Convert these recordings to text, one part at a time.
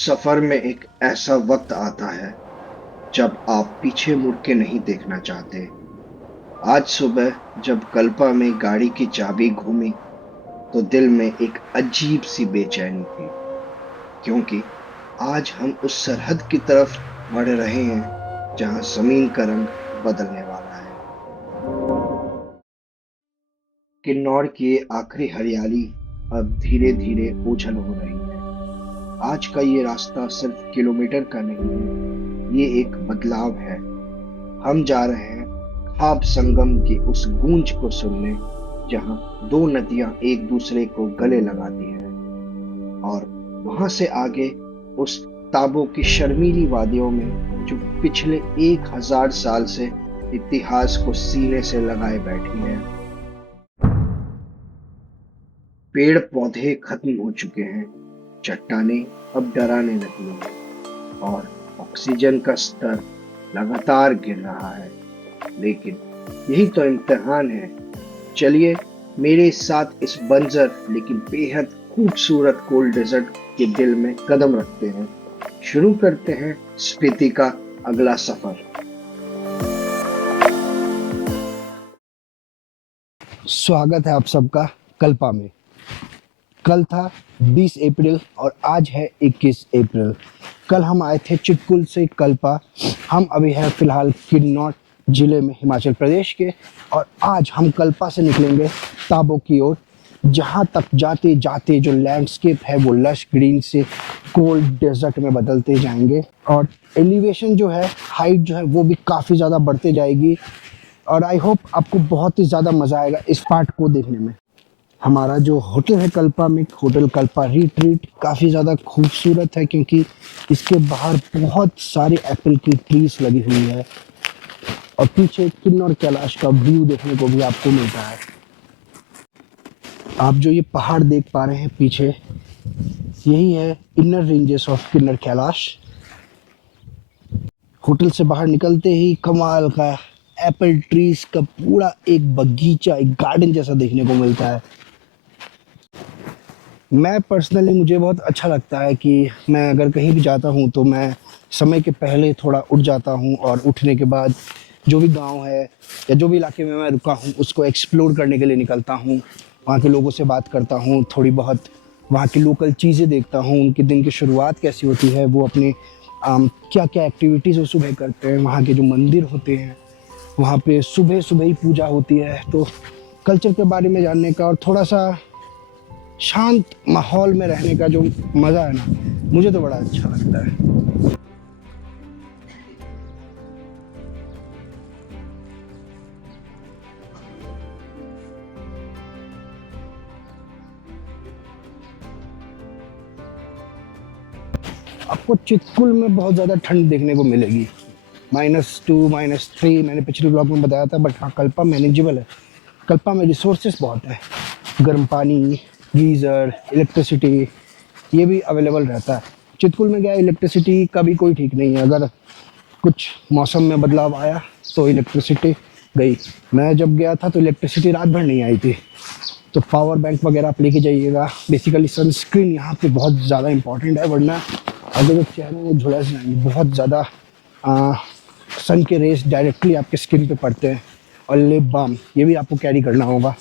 सफर में एक ऐसा वक्त आता है जब आप पीछे मुड़ के नहीं देखना चाहते। आज सुबह जब कल्पा में गाड़ी की चाबी घूमी तो दिल में एक अजीब सी बेचैनी थी, क्योंकि आज हम उस सरहद की तरफ बढ़ रहे हैं जहां जमीन का रंग बदलने वाला है। किन्नौर की ये आखिरी हरियाली अब धीरे धीरे ओझल हो रही है। आज का ये रास्ता सिर्फ किलोमीटर का नहीं है, ये एक बदलाव है। हम जा रहे हैं खाब संगम की उस गूंज को सुनने, जहां दो नदियां एक दूसरे को गले लगाती हैं, और वहां से आगे उस ताबो की शर्मीली वादियों में जो पिछले 1000 साल से इतिहास को सीने से लगाए बैठी है। पेड़ पौधे खत्म हो चुके हैं, चट्टानें अब डराने लगी हैं, और ऑक्सीजन का स्तर लगातार गिर रहा है। लेकिन यही तो इम्तिहान है। चलिए मेरे साथ इस बंजर लेकिन बेहद खूबसूरत कोल्ड डेजर्ट के दिल में कदम रखते हैं। शुरू करते हैं स्पीति का अगला सफर। स्वागत है आप सबका कल्पा में। कल था 20 अप्रैल और आज है 21 अप्रैल। कल हम आए थे चिटकुल से कल्पा। हम अभी हैं फिलहाल किन्नौर जिले में, हिमाचल प्रदेश के, और आज हम कल्पा से निकलेंगे ताबो की ओर, जहाँ तक जाते जाते जो लैंडस्केप है वो लश ग्रीन से कोल्ड डेजर्ट में बदलते जाएंगे, और एलिवेशन जो है, हाइट जो है वो भी काफ़ी ज़्यादा बढ़ते जाएगी। और आई होप आपको बहुत ही ज़्यादा मज़ा आएगा इस पार्ट को देखने में। हमारा जो होटल है कल्पा में, होटल कल्पा रिट्रीट, काफ़ी ज़्यादा खूबसूरत है क्योंकि इसके बाहर बहुत सारे एप्पल की ट्रीज लगी हुई है, और पीछे किन्नौर कैलाश का व्यू देखने को भी आपको मिलता है। आप जो ये पहाड़ देख पा रहे हैं पीछे, यही है inner ranges of Kinnaur Kailash. Hotel से बाहर निकलते ही कमाल का एप्पल ट्रीज का पूरा एक बगीचा, एक गार्डन जैसा देखने को मिलता है। मैं पर्सनली, मुझे बहुत अच्छा लगता है कि मैं अगर कहीं भी जाता हूँ तो मैं समय के पहले थोड़ा उठ जाता हूँ, और उठने के बाद जो भी गांव है या जो भी इलाके में मैं रुका हूँ उसको एक्सप्लोर करने के लिए निकलता हूँ। वहाँ के लोगों से बात करता हूँ, थोड़ी बहुत वहाँ की लोकल चीज़ें देखता हूँ, उनके दिन की शुरुआत कैसी होती है, वो अपने क्या क्या एक्टिविटीज़ वो सुबह करते हैं। वहाँ के जो मंदिर होते हैं वहाँ पे सुबह सुबह ही पूजा होती है, तो कल्चर के बारे में जानने का और थोड़ा सा शांत माहौल में रहने का जो मज़ा है ना, मुझे तो बड़ा अच्छा लगता है। आपको चितकुल में बहुत ज़्यादा ठंड देखने को मिलेगी, -2 -3 मैंने पिछले ब्लॉग में बताया था, बट हाँ कल्पा मैनेजेबल है। कल्पा में रिसोर्सेज बहुत है, गर्म पानी, गीज़र, इलेक्ट्रिसिटी, ये भी अवेलेबल रहता है। चितकुल में क्या है, इलेक्ट्रिसिटी का भी कोई ठीक नहीं है। अगर कुछ मौसम में बदलाव आया तो इलेक्ट्रिसिटी गई। मैं जब गया था तो इलेक्ट्रिसिटी रात भर नहीं आई थी, तो पावर बैंक वगैरह आप लेके जाइएगा। बेसिकली सनस्क्रीन यहाँ पे बहुत ज़्यादा इंपॉर्टेंट है, वरना अगर चेहरे में झुलस जाएंगे। बहुत ज़्यादा सन के रेस डायरेक्टली आपके स्किन पे पड़ते हैं। और लिप बाम ये भी आपको कैरी करना होगा,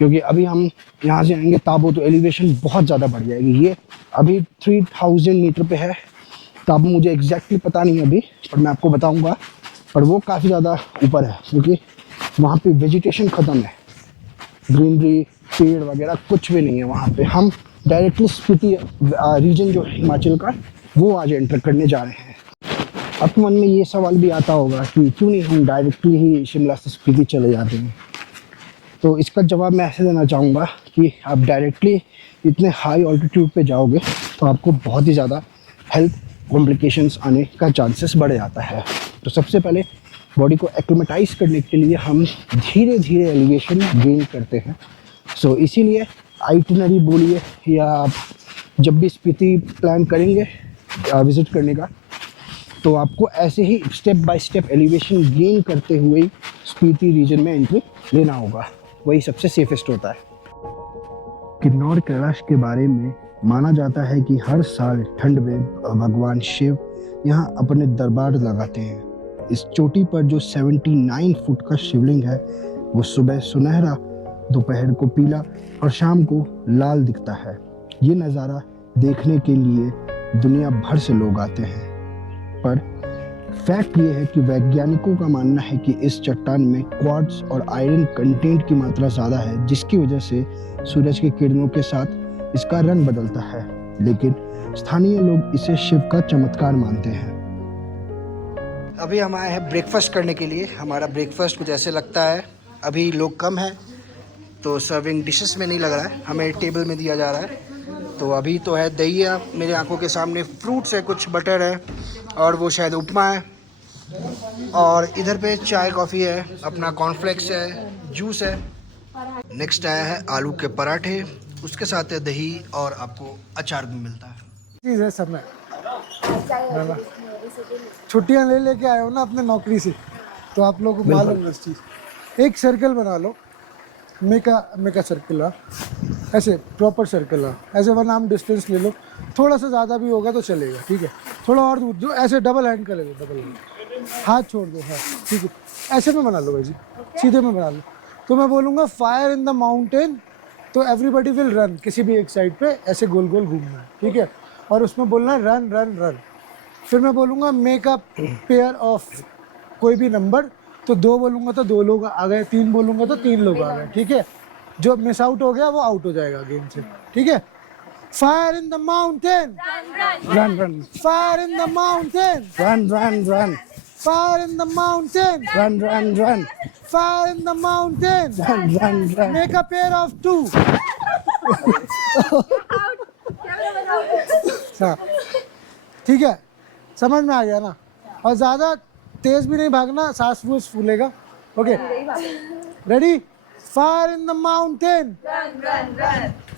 क्योंकि अभी हम यहाँ से आएंगे ताबो तो एलिवेशन बहुत ज़्यादा बढ़ जाएगी। ये अभी 3000 मीटर पे है ताबो, मुझे एग्जैक्टली पता नहीं अभी, पर मैं आपको बताऊँगा। पर वो काफ़ी ज़्यादा ऊपर है क्योंकि वहाँ पे वेजिटेशन ख़त्म है, ग्रीनरी, पेड़ वगैरह कुछ भी नहीं है वहाँ पे। हम डायरेक्टली स्पीति रीजन जो है हिमाचल का, वो आज एंटर करने जा रहे हैं। आपके मन में ये सवाल भी आता होगा कि क्यों नहीं हम डायरेक्टली ही शिमला से स्पीति चले जाते हैं। तो इसका जवाब मैं ऐसे देना चाहूँगा कि आप डायरेक्टली इतने हाई ऑल्टीट्यूड पे जाओगे तो आपको बहुत ही ज़्यादा हेल्थ कॉम्प्लिकेशंस आने का चांसेस बढ़ जाता है। तो सबसे पहले बॉडी को एक्लिमेटाइज करने के लिए हम धीरे धीरे एलिवेशन गेन करते हैं। सो इसीलिए आइटिनरी बोलिए, या आप जब भी स्पीति प्लान करेंगे विज़िट करने का, तो आपको ऐसे ही step by step elevation gain करते हुए स्पीति रीजन में एंट्री लेना होगा। वही सबसे सेफेस्ट होता है। किन्नौर कैलाश के बारे में माना जाता है कि हर साल ठंड में भगवान शिव यहाँ अपने दरबार लगाते हैं। इस चोटी पर जो 79 फुट का शिवलिंग है वो सुबह सुनहरा, दोपहर को पीला और शाम को लाल दिखता है। ये नज़ारा देखने के लिए दुनिया भर से लोग आते हैं। पर फैक्ट ये है कि वैज्ञानिकों का मानना है कि इस चट्टान में क्वार्ट्ज और आयरन कंटेंट की मात्रा ज़्यादा है, जिसकी वजह से सूरज की किरणों के साथ इसका रंग बदलता है। लेकिन स्थानीय लोग इसे शिव का चमत्कार मानते हैं। अभी हम आए हैं ब्रेकफास्ट करने के लिए। हमारा ब्रेकफास्ट कुछ ऐसे लगता है। अभी लोग कम हैं तो सर्विंग डिशेस में नहीं लग रहा है, हमें टेबल में दिया जा रहा है। तो अभी तो है दहिया मेरे आंखों के सामने, फ्रूट्स है, कुछ बटर है और वो शायद उपमा है। और इधर पे चाय कॉफ़ी है, अपना कॉर्नफ्लेक्स है, जूस है। नेक्स्ट आया है आलू के पराठे, उसके साथ है दही और आपको अचार भी मिलता है। चीज़ है सब में छुट्टियाँ ले लेके आए हो ना अपने नौकरी से, तो आप लोगों को मालूम है इस चीज़। एक सर्कल बना लो, मेका सर्कल है, ऐसे प्रॉपर सर्कल है, ऐसे 1 आर्म डिस्टेंस ले लो, थोड़ा सा ज़्यादा भी होगा तो चलेगा, ठीक है। थोड़ा और दूर जो ऐसे डबल हैंड कर ले लो, डबल हैंड, हाथ छोड़ दो, हाँ ठीक है, ऐसे में बना लो भाई जी, सीधे में बना लो। तो मैं बोलूँगा फायर इन द माउंटेन, तो एवरीबडी विल रन, किसी भी एक साइड पे ऐसे गोल गोल घूमना है, ठीक है। और उसमें बोलना है रन रन रन। फिर मैं बोलूँगा मेक अ पेयर ऑफ कोई भी नंबर, तो 2 बोलूँगा तो 2 लोग आ गए, 3 बोलूँगा तो 3 लोग आ गए, ठीक है। जो मिस आउट हो गया वो आउट हो जाएगा गेम से, ठीक है। Fire in the mountain, run run, fire in the mountain, run run run, fire in the mountain, run run run, fire in the mountain, run run run. Make a pair of 2। हाँ ठीक है, समझ में आ गया ना। और ज़्यादा तेज भी नहीं भागना, सांस फूस फूलेगा। Okay ready, fire in the mountain,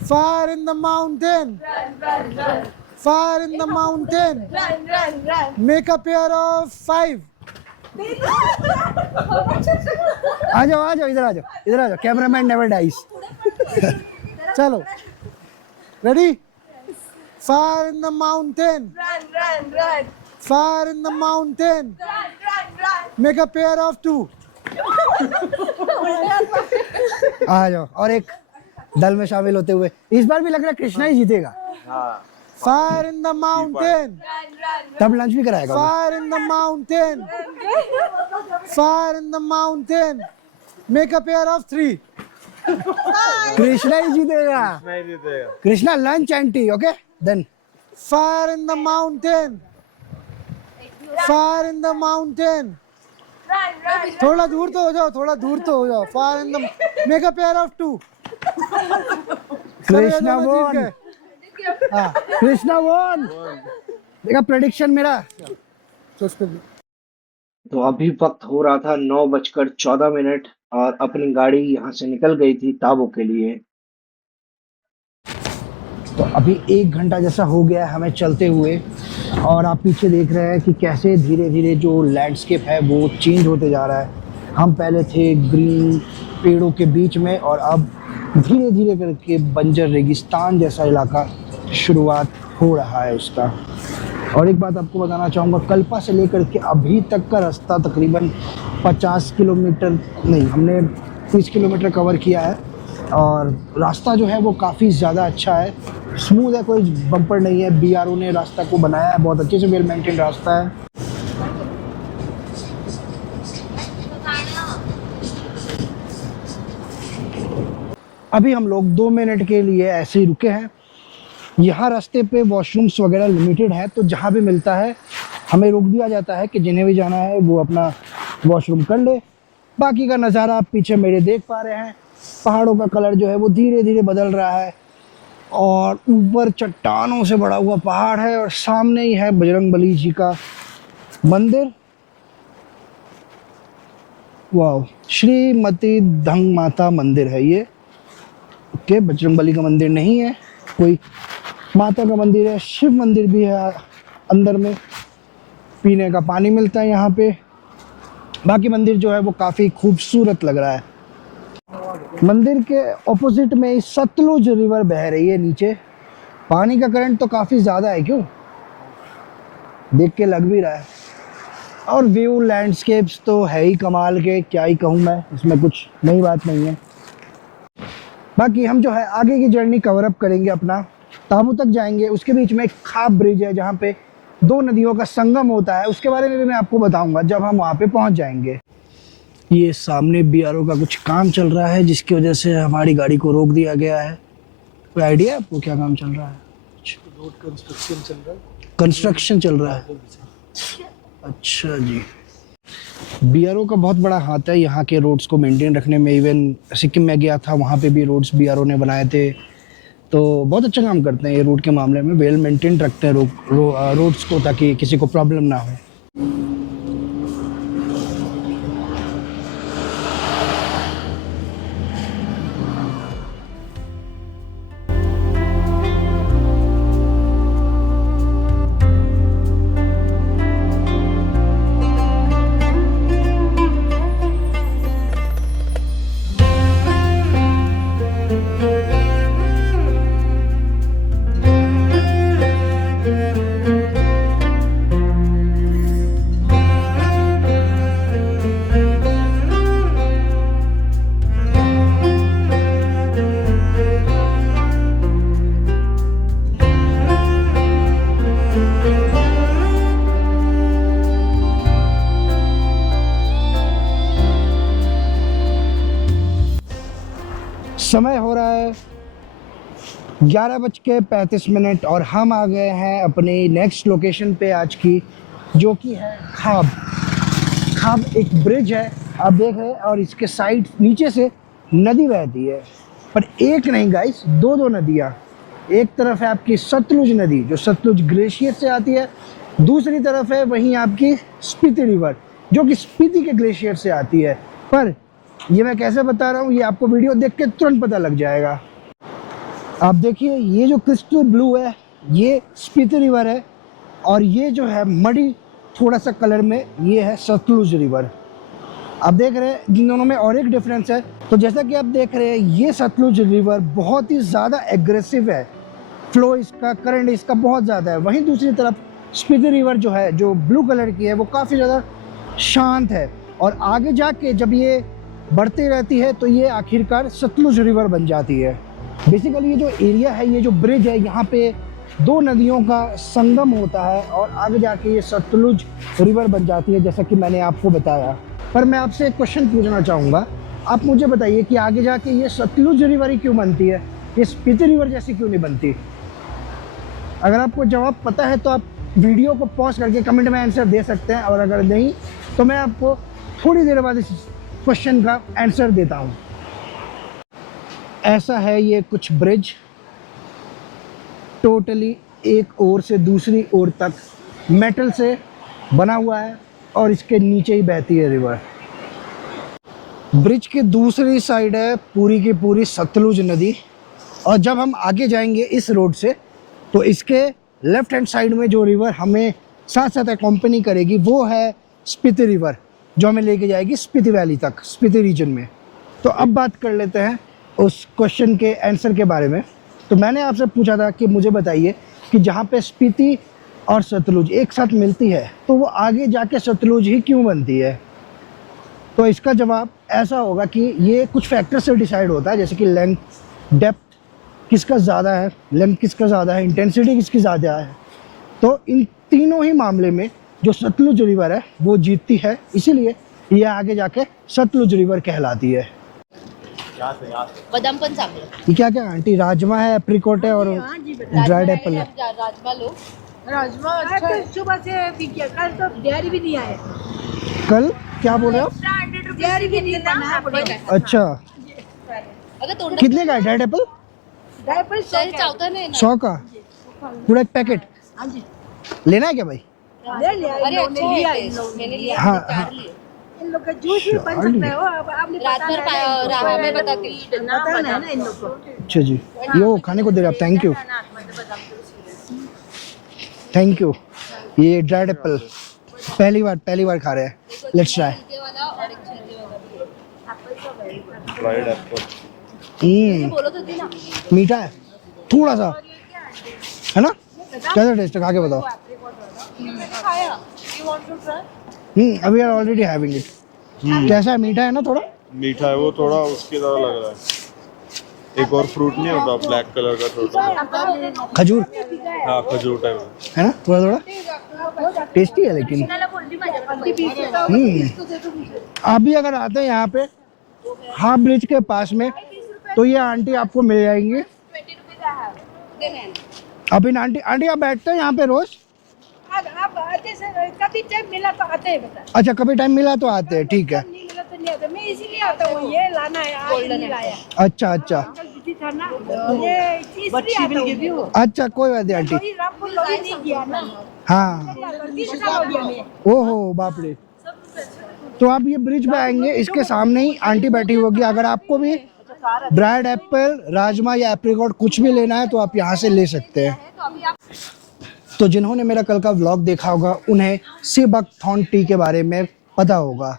fire in the mountain, fire in the mountain, make a pair of 5। आ जाओ इधर आ जाओ, कैमरामैन नेवर डाइज। चलो ready, fire in the mountain, fire in the mountain, make a pair of 2। आ जाओ, और एक दल में शामिल होते हुए इस बार भी लग रहा है कृष्णा ही जीतेगा। फायर इन द माउंटेन, तब लंच भी कराएगा वो। Fire in the mountain, fire in the mountain, make a pair of 3। Krishna ही जीतेगा। कृष्णा लंच एंटी, okay then. Fire in the mountain, fire in the mountain, थोड़ा दूर तो हो जाओ, थोड़ा दूर तो हो जाओ। Fire in the, make a pair of 2। Krishna one, हाँ कृष्णा वॉन। देखा प्रेडिक्शन मेरा। तो उस पे तो अभी वक्त हो रहा था 9:14 और अपनी गाड़ी यहाँ से निकल गई थी ताबो के लिए। तो अभी 1 घंटा जैसा हो गया है हमें चलते हुए, और आप पीछे देख रहे हैं कि कैसे धीरे धीरे जो लैंडस्केप है वो चेंज होते जा रहा है। हम पहले थे ग्रीन पेड़ों के बीच में, और अब धीरे धीरे करके बंजर रेगिस्तान जैसा इलाका शुरुआत हो रहा है उसका। और एक बात आपको बताना चाहूँगा, कल्पा से लेकर के अभी तक का रास्ता तकरीबन 50 किलोमीटर नहीं, हमने 30 किलोमीटर कवर किया है। और रास्ता जो है वो काफ़ी ज़्यादा अच्छा है, स्मूथ है, कोई बम्पर नहीं है। बीआरओ ने रास्ता को बनाया है बहुत अच्छे से, वेल मेंटेन रास्ता है। अभी हम लोग 2 मिनट के लिए ऐसे ही रुके हैं। यहाँ रास्ते पे वॉशरूम्स वगैरह लिमिटेड है, तो जहाँ भी मिलता है हमें रोक दिया जाता है कि जिन्हें भी जाना है वो अपना वॉशरूम कर ले। बाकी का नज़ारा आप पीछे मेरे देख पा रहे हैं, पहाड़ों का कलर जो है वो धीरे धीरे बदल रहा है, और ऊपर चट्टानों से बड़ा हुआ पहाड़ है, और सामने ही है बजरंगबली जी का मंदिर। वाह, श्रीमती धंग माता मंदिर है ये। ओके, बजरंगबली का मंदिर नहीं है, कोई माता का मंदिर है। शिव मंदिर भी है अंदर में, पीने का पानी मिलता है यहाँ पे। बाकी मंदिर जो है वो काफ़ी खूबसूरत लग रहा है। मंदिर के ऑपोजिट में सतलुज रिवर बह रही है नीचे, पानी का करंट तो काफ़ी ज़्यादा है, क्यों? देख के लग भी रहा है। और व्यू लैंडस्केप्स तो है ही कमाल के, क्या ही कहूँ मैं, इसमें कुछ नई बात नहीं है। बाकी हम जो है आगे की जर्नी कवर अप करेंगे अपना, ताबू तक जाएंगे। उसके बीच में एक खाब ब्रिज है जहाँ पे दो नदियों का संगम होता है, उसके बारे में भी मैं आपको बताऊंगा जब हम वहाँ पे पहुँच जाएंगे। ये सामने बीआरओ का कुछ काम चल रहा है जिसकी वजह से हमारी गाड़ी को रोक दिया गया है। कोई आइडिया है आपको क्या काम चल रहा है? रोड कंस्ट्रक्शन चल रहा है। कंस्ट्रक्शन चल रहा है, अच्छा जी। बीआरओ का बहुत बड़ा हाथ है यहाँ के रोड्स को मेंटेन रखने में। इवन सिक्किम में गया था, वहाँ पे भी रोड्स बीआरओ ने बनाए थे, तो बहुत अच्छा काम करते हैं ये रोड के मामले में। वेल मेंटेन रखते हैं रोड्स को ताकि किसी को प्रॉब्लम ना हो। समय हो रहा है 11:35 और हम आ गए हैं अपनी नेक्स्ट लोकेशन पे आज की, जो कि है खाब। खाब एक ब्रिज है, आप देख रहे हैं, और इसके साइड नीचे से नदी बहती है। पर एक नहीं गाइस, दो नदियाँ। एक तरफ है आपकी सतलुज नदी जो सतलुज ग्लेशियर से आती है, दूसरी तरफ है वहीं आपकी स्पीति रिवर जो कि स्पीति के ग्लेशियर से आती है। पर ये मैं कैसे बता रहा हूँ, ये आपको वीडियो देख के तुरंत पता लग जाएगा। आप देखिए, ये जो क्रिस्टल ब्लू है ये स्पीति रिवर है, और ये जो है मडी थोड़ा सा कलर में ये है सतलुज रिवर। आप देख रहे हैं इन दोनों में और एक डिफरेंस है। तो जैसा कि आप देख रहे हैं, ये सतलुज रिवर बहुत ही ज़्यादा एग्रेसिव है, फ्लो इसका, करंट इसका बहुत ज़्यादा है। वहीं दूसरी तरफ स्पीति रिवर जो है, जो ब्लू कलर की है, वो काफ़ी ज़्यादा शांत है। और आगे जाके जब ये बढ़ती रहती है तो ये आखिरकार सतलुज रिवर बन जाती है। बेसिकली ये जो एरिया है, ये जो ब्रिज है, यहाँ पे दो नदियों का संगम होता है और आगे जाके ये सतलुज रिवर बन जाती है, जैसा कि मैंने आपको बताया। पर मैं आपसे एक क्वेश्चन पूछना चाहूँगा, आप मुझे बताइए कि आगे जाके ये सतलुज रिवर ही क्यों बनती है, ये स्पीति रिवर जैसी क्यों नहीं बनती? अगर आपको जवाब पता है तो आप वीडियो को पॉज करके कमेंट में आंसर दे सकते हैं, और अगर नहीं तो मैं आपको थोड़ी देर बाद इस क्वेश्चन का आंसर देता हूँ। ऐसा है ये कुछ ब्रिज, टोटली एक ओर से दूसरी ओर तक मेटल से बना हुआ है और इसके नीचे ही बहती है रिवर। ब्रिज के दूसरी साइड है पूरी की पूरी सतलुज नदी, और जब हम आगे जाएंगे इस रोड से तो इसके लेफ्ट हैंड साइड में जो रिवर हमें साथ साथ अकॉम्पनी करेगी वो है स्पीति रिवर, जो हमें लेके जाएगी स्पीति वैली तक, स्पीति रीजन में। तो अब बात कर लेते हैं उस क्वेश्चन के आंसर के बारे में। तो मैंने आपसे पूछा था कि मुझे बताइए कि जहाँ पे स्पीति और सतलुज एक साथ मिलती है तो वो आगे जाके सतलुज ही क्यों बनती है? तो इसका जवाब ऐसा होगा कि ये कुछ फैक्टर से डिसाइड होता है, जैसे कि लेंथ, डेप्थ किसका ज़्यादा है, लेंथ किसका ज़्यादा है, इंटेंसिटी किसकी ज़्यादा है। तो इन तीनों ही मामले में जो सतलुज रिवर है वो जीतती है, इसीलिए ये आगे जाके सतलुज रिवर कहलाती है। बदाम पण चांगलं। ये क्या क्या आंटी, राजमा है, एप्रिकॉट है और ड्राइड एप्पल है। राजमा लो। राजमा अच्छा है। सुबह से पी किया, कल तो डेयरी भी नहीं आए। कल क्या बोल रहे हो आप? डेयरी भी नहीं बना है। अच्छा, अगं तोंड कितने का है ड्राइड एप्पल? डायपर तरी चावता नाही ना। 100 का पूरा एक पैकेट हाँ जी लेना है क्या भाई? ले लिया अरे इन लोगों अच्छा ने लिया है इन लोगों टेस्ट, ने मैंने लिया। लिया, हाँ, हमने हाँ। चार लिए। इन लोग का जूस भी बन सकता है। वो अब आपने रात भर रहा मैं बताती हूँ। बताना है ना इन लोग को। अच्छा जी, यो खाने को दे रहे आप, थैंक यू थैंक यू। ये ड्राइड एप्पल पहली बार खा रहे हैं, लेट्स ट्राई। छिलके वाला और एक छिलके वाला। ड्राइड एप्पल बोलत होती ना। मीठा है थोड़ा सा, है ना? कैसा टेस्ट है, खा के बताओ। खाया यू वांट टू ट्राई अभी आर ऑलरेडी हैविंग इट। कैसा है, मीठा है ना थोड़ा? मीठा है वो, थोड़ा उसकी तरह लग रहा है। एक और फ्रूट नहीं होता ब्लैक कलर का छोटा, खजूर हाँ खजूर टाइप है ना, थोड़ा थोड़ा टेस्टी है लेकिन। आप भी अगर आते हैं यहाँ पे हाफ ब्रिज के पास में तो ये आंटी आपको मिल जाएंगी। अभी आंटी आंटी आप बैठते हैं यहाँ पे रोज? आप आते से कभी टाइम मिला तो आते हैं बता अच्छा, कभी टाइम मिला तो आते हैं, ठीक है। नहीं मिला तो नहीं आते, मैं इसीलिए आता हूँ, ये लाना है आज नहीं लाया। अच्छा अच्छा अंकल बिजी था ना, ये इसलिए आता हूँ। अच्छा, कोई बात नहीं आंटी। कोई आपको लॉबी नहीं किया ना, हाँ, तीसरा हो गया मैं। ओहो बाप रे। तो आप ये ब्रिज पे आएंगे, इसके सामने ही आंटी बैठी होगी। अगर आपको भी ब्राइड एप्पल, राजमा या एप्रिकॉट कुछ भी लेना है तो आप यहाँ से ले सकते हैं। तो जिन्होंने मेरा कल का व्लॉग देखा होगा उन्हें सी बकथॉर्न टी के बारे में पता होगा।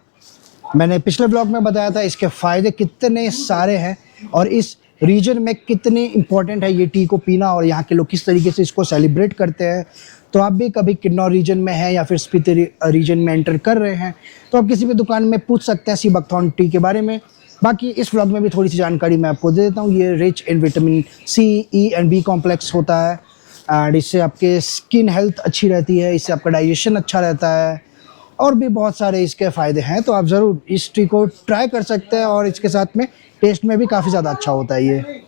मैंने पिछले व्लॉग में बताया था इसके फ़ायदे कितने सारे हैं और इस रीजन में कितनी इम्पोर्टेंट है ये टी को पीना, और यहाँ के लोग किस तरीके से इसको सेलिब्रेट करते हैं। तो आप भी कभी किन्नौर रीजन में हैं या फिर स्पीति रीजन में एंटर कर रहे हैं तो आप किसी भी दुकान में पूछ सकते हैं सी बकथॉर्न टी के बारे में। बाकी इस व्लॉग में भी थोड़ी सी जानकारी मैं आपको दे देता हूँ। ये rich in vitamin C, E and B complex होता है एंड इससे आपके स्किन हेल्थ अच्छी रहती है, इससे आपका डाइजेशन अच्छा रहता है और भी बहुत सारे इसके फ़ायदे हैं। तो आप ज़रूर इस टी को ट्राई कर सकते हैं और इसके साथ में टेस्ट में भी काफ़ी ज़्यादा अच्छा होता है। ये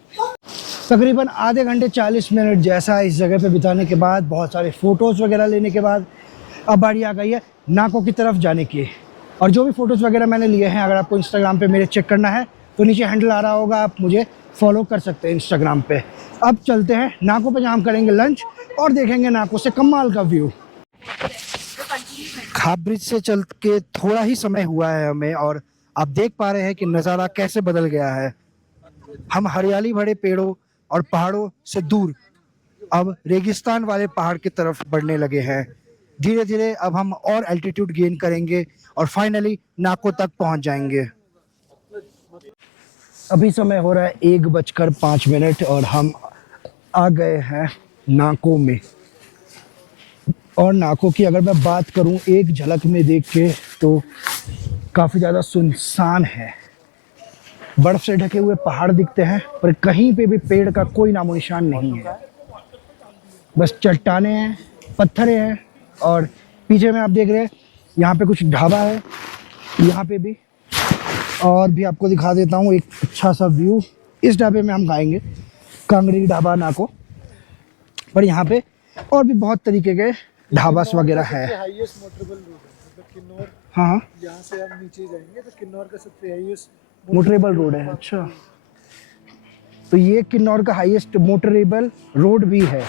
तकरीबन आधे घंटे 40 मिनट जैसा इस जगह पे बिताने के बाद, बहुत सारे फ़ोटोज़ वगैरह लेने के बाद अब बारी आ गई है नाको की तरफ जाने की। और जो भी फ़ोटोज़ वगैरह मैंने लिए हैं, अगर आपको इंस्टाग्राम पे मेरे चेक करना है तो नीचे हैंडल आ रहा होगा, आप मुझे फॉलो कर सकते हैं इंस्टाग्राम पे। अब चलते हैं नाको पे, जहाँ हम करेंगे लंच और देखेंगे नाको से कमाल का व्यू। खाप ब्रिज से चल के थोड़ा ही समय हुआ है हमें और आप देख पा रहे हैं कि नज़ारा कैसे बदल गया है। हम हरियाली भरे पेड़ों और पहाड़ों से दूर अब रेगिस्तान वाले पहाड़ की तरफ बढ़ने लगे हैं। धीरे धीरे अब हम और एल्टीट्यूड गेन करेंगे और फाइनली नाको तक पहुंच जाएंगे। अभी समय हो रहा है 1:05 और हम आ गए हैं नाको में। और नाको की अगर मैं बात करूं एक झलक में देख के तो काफ़ी ज़्यादा सुनसान है। बर्फ़ से ढके हुए पहाड़ दिखते हैं पर कहीं पे भी पेड़ का कोई नामो निशान नहीं है, बस चट्टानें हैं, पत्थरें हैं। और पीछे में आप देख रहे हैं यहाँ पे कुछ ढाबा है, यहाँ पे भी। और भी आपको दिखा देता हूँ एक अच्छा सा व्यू। इस ढाबे में हम खाएंगे, कांगड़ी ढाबा नाको, पर यहाँ पे और भी बहुत तरीके के ढाबास वगैरह है। हाईएस्ट मोटरेबल रोड है मतलब किन्नौर, हाँ हाँ, यहाँ से आप नीचे जाएंगे तो किन्नौर का सबसे हाईएस्ट मोटरेबल रोड है। अच्छा, तो ये किन्नौर का हाईएस्ट मोटरेबल रोड भी है।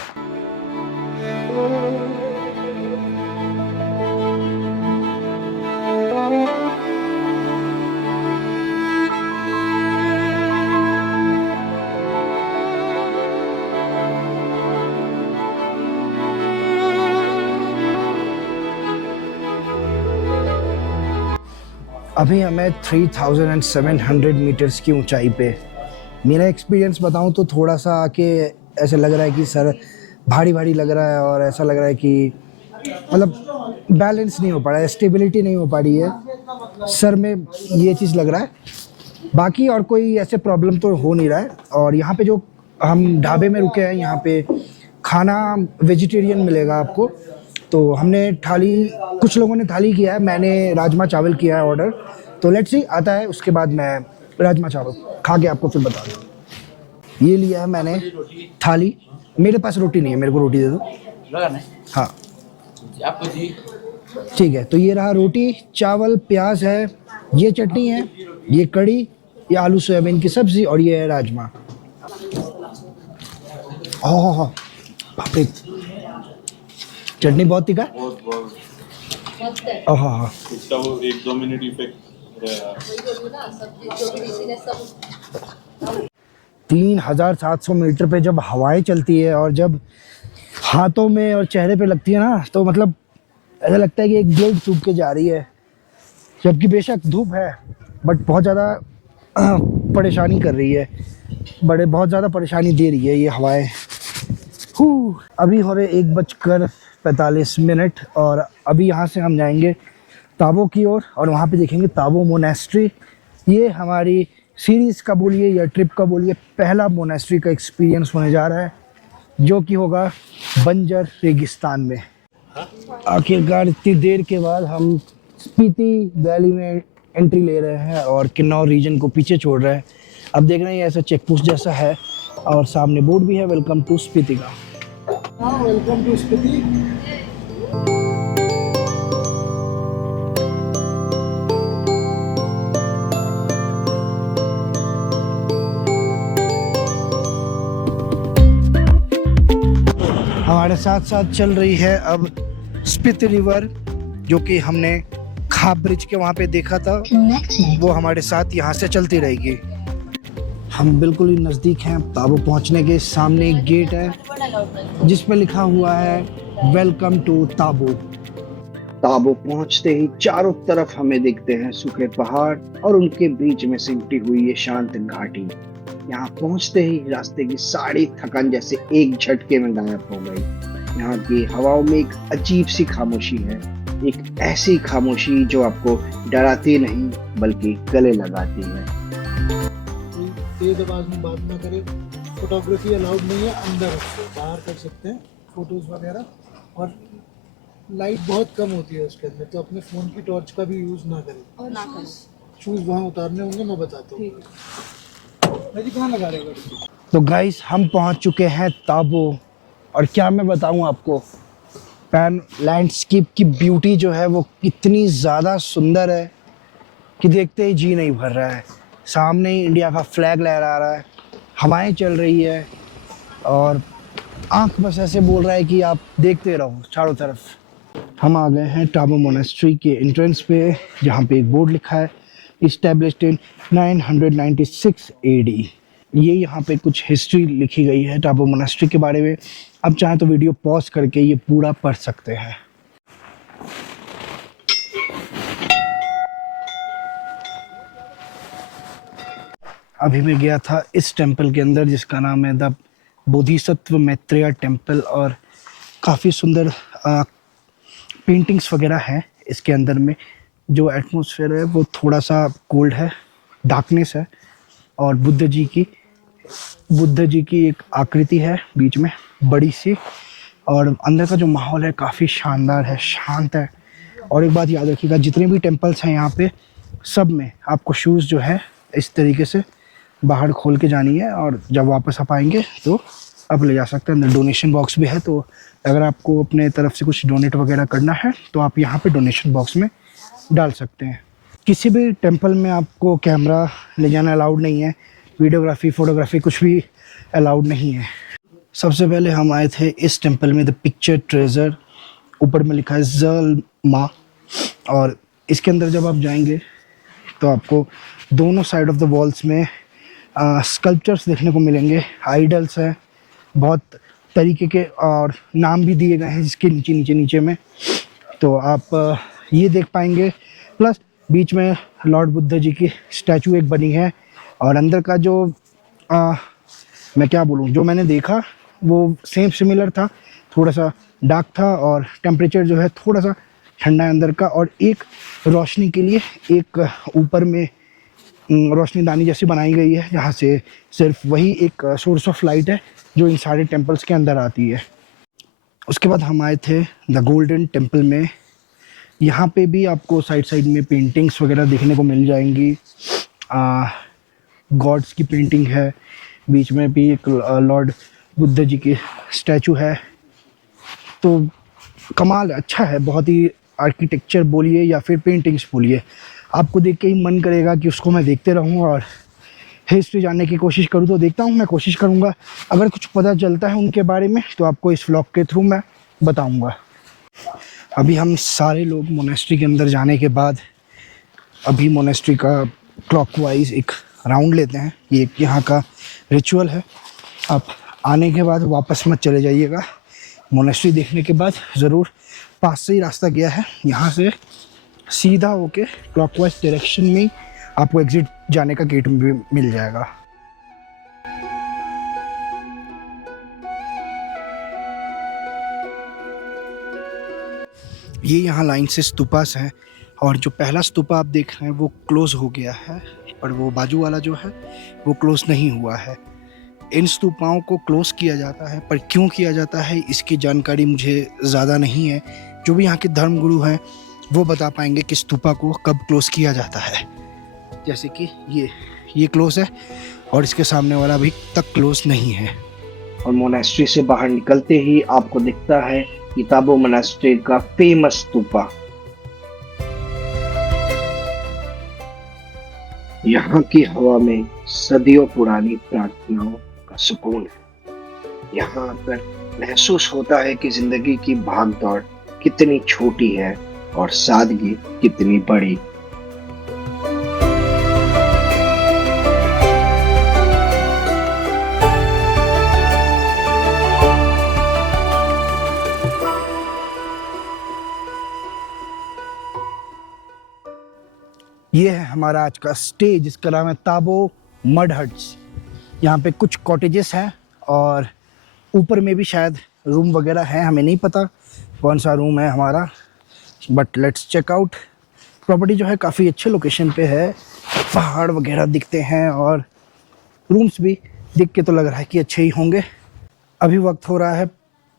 अभी हमें 3700 मीटर्स की ऊंचाई पे। मेरा एक्सपीरियंस बताऊं तो थोड़ा सा आके ऐसे लग रहा है कि सर भारी भारी लग रहा है और ऐसा लग रहा है कि मतलब बैलेंस नहीं हो पा रहा है, स्टेबिलिटी नहीं हो पा रही है सर में, ये चीज़ लग रहा है। बाकी और कोई ऐसे प्रॉब्लम तो हो नहीं रहा है। और यहाँ पे जो हम ढाबे में रुके हैं यहाँ पे खाना वेजिटेरियन मिलेगा आपको। तो हमने थाली, कुछ लोगों ने थाली किया है, मैंने राजमा चावल किया है ऑर्डर। तो लेट्स सी आता है उसके बाद मैं राजमा चावल खा के आपको फिर बता दूँ। ये लिया है मैंने थाली, मेरे पास रोटी नहीं है, मेरे को रोटी दे दो। हाँ ठीक है, तो ये रहा रोटी, चावल, प्याज है, ये चटनी है, ये कड़ी, ये आलू सोयाबीन की सब्जी और ये है राजमा। ओह बाप रे, चटनी बहुत तीखा है। ओह हाँ, इसका वो 1-2 मिनट इफेक्ट 3700 मीटर पे जब हवाएं चलती है और जब हाथों में और चेहरे पे लगती है ना, तो मतलब ऐसा लगता है कि एक ब्लेड चुभ के जा रही है। जबकि बेशक धूप है बट बहुत ज़्यादा परेशानी कर रही है, बहुत ज़्यादा परेशानी दे रही है ये हवाएं। अभी हो रहे 1:45 और अभी यहाँ से हम जाएंगे ताबो की ओर और वहाँ पे देखेंगे ताबो मोनेस्ट्री। ये हमारी सीरीज़ का बोलिए या ट्रिप का बोलिए पहला मोनेस्ट्री का एक्सपीरियंस होने जा रहा है, जो कि होगा बंजर रेगिस्तान में। आखिरकार इतनी देर के बाद हम स्पीति वैली में एंट्री ले रहे हैं और किन्नौर रीजन को पीछे छोड़ रहे हैं। अब देख रहे हैं ऐसा चेक पोस्ट जैसा है और सामने बोर्ड भी है वेलकम टू स्पीति का। Welcome to Spiti. हमारे साथ साथ चल रही है अब स्पीति रिवर, जो कि हमने खाप ब्रिज के वहाँ पे देखा था, वो हमारे साथ यहाँ से चलती रहेगी। हम बिल्कुल ही नज़दीक हैं। ताबो पहुँचने के सामने एक गेट है जिस पे लिखा हुआ है वेलकम टू ताबो। ताबो पहुंचते ही चारों तरफ हमें दिखते हैं सूखे पहाड़ और उनके बीच में सिमटी हुई ये शांत घाटी। यहाँ पहुंचते ही रास्ते की सारी थकान जैसे एक झटके में गायब हो गई। यहाँ की हवाओं में एक अजीब सी खामोशी है, एक ऐसी खामोशी जो आपको डराती नहीं बल्कि गले लगाती है। तेज आवाज में बात ना करें, फोटोग्राफी अलाउड नहीं है, अंदर बाहर कर सकते हैं फोटोज वगैरह, और लाइट बहुत कम होती है उसके अंदर, तो अपने फ़ोन की टॉर्च का भी यूज़ ना करें। शूज़ वहाँ उतारने होंगे, मैं बताता हूँ। मेरी कहाँ लगा रहे हो? तो गाइस हम पहुँच चुके हैं ताबो और क्या मैं बताऊँ आपको, पैन लैंडस्केप की ब्यूटी जो है वो इतनी ज़्यादा सुंदर है कि देखते ही जी नहीं भर रहा है। सामने ही इंडिया का फ्लैग लहरा रहा है, हवाएं चल रही है और आंख बस ऐसे बोल रहा है कि आप देखते रहो चारों तरफ। हम आ गए हैं ताबो मोनेस्ट्री के एंट्रेंस पे, जहाँ पे एक बोर्ड लिखा है इस्टेब्लिश्ड इन 996 AD। ये यहाँ पे कुछ हिस्ट्री लिखी गई है ताबो मोनेस्ट्री के बारे में। अब चाहें तो वीडियो पॉज करके ये पूरा पढ़ सकते हैं। अभी मैं गया था इस टेंपल के अंदर जिसका नाम है द बोधिसत्व मैत्रेय टेंपल, और काफ़ी सुंदर पेंटिंग्स वगैरह हैं इसके अंदर में। जो एटमॉस्फेयर है वो थोड़ा सा कोल्ड है, डार्कनेस है, और बुद्ध जी की एक आकृति है बीच में बड़ी सी, और अंदर का जो माहौल है काफ़ी शानदार है, शांत है। और एक बात याद रखिएगा, जितने भी टेंपल्स हैं यहाँ पे सब में आपको शूज़ जो है इस तरीके से बाहर खोल के जानी है, और जब वापस आप आएंगे तो आप ले जा सकते हैं। अंदर डोनेशन बॉक्स भी है, तो अगर आपको अपने तरफ से कुछ डोनेट वगैरह करना है तो आप यहाँ पे डोनेशन बॉक्स में डाल सकते हैं। किसी भी टेंपल में आपको कैमरा ले जाना अलाउड नहीं है, वीडियोग्राफी फोटोग्राफी कुछ भी अलाउड नहीं है। सबसे पहले हम आए थे इस टेंपल में द पिक्चर ट्रेजर, ऊपर में लिखा है जल माँ, और इसके अंदर जब आप जाएंगे तो आपको दोनों साइड ऑफ द वॉल्स में स्कल्पचर्स देखने को मिलेंगे। आइडल्स हैं बहुत तरीके के और नाम भी दिए गए हैं जिसके नीचे में, तो आप ये देख पाएंगे। प्लस बीच में लॉर्ड बुद्ध जी की स्टैचू एक बनी है, और अंदर का जो मैं क्या बोलूँ, जो मैंने देखा वो सेम सिमिलर था, थोड़ा सा डार्क था और टेम्परेचर जो है थोड़ा सा ठंडा है अंदर का। और एक रोशनी के लिए एक ऊपर में रोशनीदानी जैसी बनाई गई है, जहाँ से सिर्फ वही एक सोर्स ऑफ लाइट है जो इन सारे टेम्पल्स के अंदर आती है। उसके बाद हम आए थे द गोल्डन टेम्पल में। यहाँ पे भी आपको साइड में पेंटिंग्स वगैरह देखने को मिल जाएंगी। गॉड्स की पेंटिंग है, बीच में भी एक लॉर्ड बुद्ध जी की स्टैचू है। तो कमाल अच्छा है, बहुत ही आर्किटेक्चर बोलिए या फिर पेंटिंग्स बोलिए, आपको देख के ही मन करेगा कि उसको मैं देखते रहूं और हिस्ट्री जानने की कोशिश करूं। तो देखता हूं, मैं कोशिश करूंगा अगर कुछ पता चलता है उनके बारे में तो आपको इस व्लॉग के थ्रू मैं बताऊंगा। अभी हम सारे लोग मोनेस्ट्री के अंदर जाने के बाद अभी मोनेस्ट्री का क्लॉकवाइज एक राउंड लेते हैं। ये एक यहाँ का रिचुअल है। आप आने के बाद वापस मत चले जाइएगा, मोनेस्ट्री देखने के बाद ज़रूर, पास से ही रास्ता गया है, यहाँ से सीधा होके क्लॉकवाइज डायरेक्शन में आपको एग्जिट जाने का गेट भी मिल जाएगा। ये यहाँ लाइन से स्तूपास हैं और जो पहला स्तूपा आप देख रहे हैं वो क्लोज़ हो गया है, पर वो बाजू वाला जो है वो क्लोज़ नहीं हुआ है। इन स्तूपाओं को क्लोज़ किया जाता है, पर क्यों किया जाता है इसकी जानकारी मुझे ज़्यादा नहीं है। जो भी यहाँ के धर्मगुरु हैं वो बता पाएंगे कि स्तूपा को कब क्लोज़ किया जाता है। जैसे कि ये क्लोज़ है और इसके सामने वाला अभी तक क्लोज़ नहीं है। और मोनेस्ट्री से बाहर निकलते ही आपको दिखता है कि ताबो मोनेस्ट्री का फेमस स्तूपा। यहाँ की हवा में सदियों पुरानी प्रार्थनाओं का सुकून है। यहाँ आकर महसूस होता है कि जिंदगी की भागदौड़ कितनी छोटी है और सादगी कितनी बड़ी। ये है हमारा आज का स्टे, जिसका नाम है ताबो मड हट्स। यहाँ पे कुछ कॉटेजेस हैं और ऊपर में भी शायद रूम वगैरह है, हमें नहीं पता कौन सा रूम है हमारा, but let's check out. Property जो है काफ़ी अच्छे लोकेशन पे है, पहाड़ वगैरह दिखते हैं और रूम्स भी दिख के तो लग रहा है कि अच्छे ही होंगे। अभी वक्त हो रहा है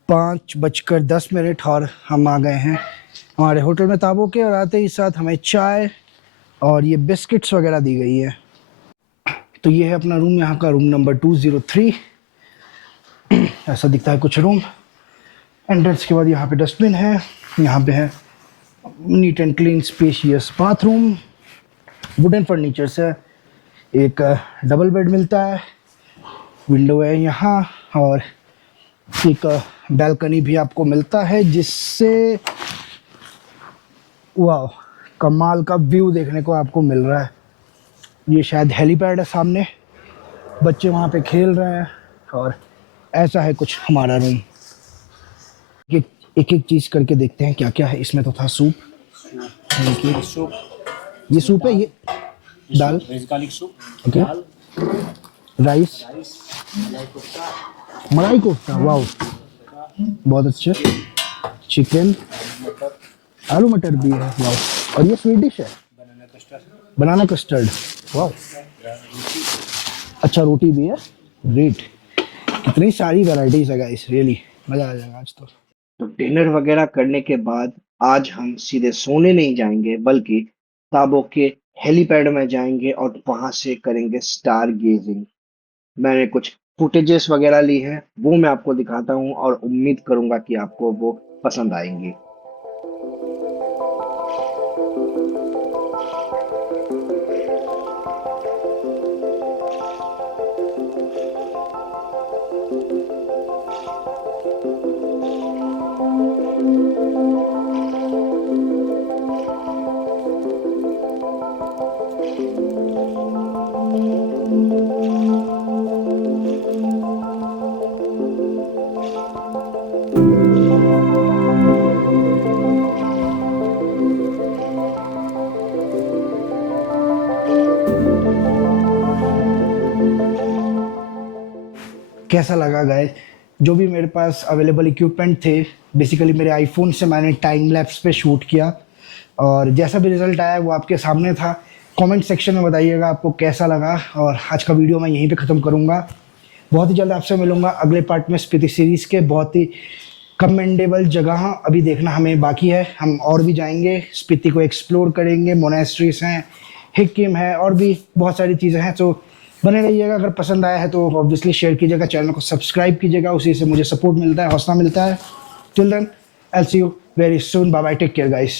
5:10 और हम आ गए हैं हमारे होटल में ताबो के, और आते ही साथ हमें चाय और ये बिस्किट्स वगैरह दी गई है। तो ये है अपना रूम, यहाँ का रूम नंबर 203। ऐसा दिखता है कुछ रूम। एंट्रेंस के बाद यहाँ पे डस्टबिन है, यहाँ पे है neat and clean spacious bathroom, wooden furniture से एक डबल बेड मिलता है, विंडो है यहाँ और एक बैल्कनी भी आपको मिलता है, जिससे वाह कमाल का व्यू देखने को आपको मिल रहा है। ये शायद हेलीपैड है सामने, बच्चे वहाँ पे खेल रहे हैं और ऐसा है कुछ हमारा रूम। एक एक चीज़ करके देखते हैं क्या क्या है इसमें। तो था सूप, ये सूप है, ये दाल, ओके, राइस, मलाई कोफ्ता, वाह बहुत अच्छे, चिकन, आलू मटर भी है, वाह। और ये स्वीट डिश है, बनाना कस्टर्ड, वाह। अच्छा रोटी भी है, ग्रेट। कितनी सारी वैरायटीज है गाइस, रियली मजा आ जाएगा आज तो डिनर वगैरह करने के बाद आज हम सीधे सोने नहीं जाएंगे, बल्कि ताबो के हेलीपैड में जाएंगे और वहां से करेंगे स्टार गेजिंग। मैंने कुछ फुटेजेस वगैरह ली हैं, वो मैं आपको दिखाता हूँ और उम्मीद करूंगा कि आपको वो पसंद आएंगी। कैसा लगा गाइस? जो भी मेरे पास अवेलेबल इक्विपमेंट थे, बेसिकली मेरे आईफोन से मैंने टाइम लैप्स पे शूट किया और जैसा भी रिजल्ट आया वो आपके सामने था। कमेंट सेक्शन में बताइएगा आपको कैसा लगा, और आज का वीडियो मैं यहीं पे ख़त्म करूँगा। बहुत ही जल्द आपसे मिलूँगा अगले पार्ट में स्पीति सीरीज़ के। बहुत ही कमेंडेबल जगह अभी देखना हमें बाकी है, हम और भी जाएंगे, स्पीति को एक्सप्लोर करेंगे, मोनेस्ट्रीज हैं, हिक्किम है और भी बहुत सारी चीज़ें हैं। तो बने रहिएगा। अगर पसंद आया है तो ऑब्वियसली शेयर कीजिएगा, चैनल को सब्सक्राइब कीजिएगा, उसी से मुझे सपोर्ट मिलता है, हौसला मिलता है। Till then I will see you very soon, bye bye, take care guys.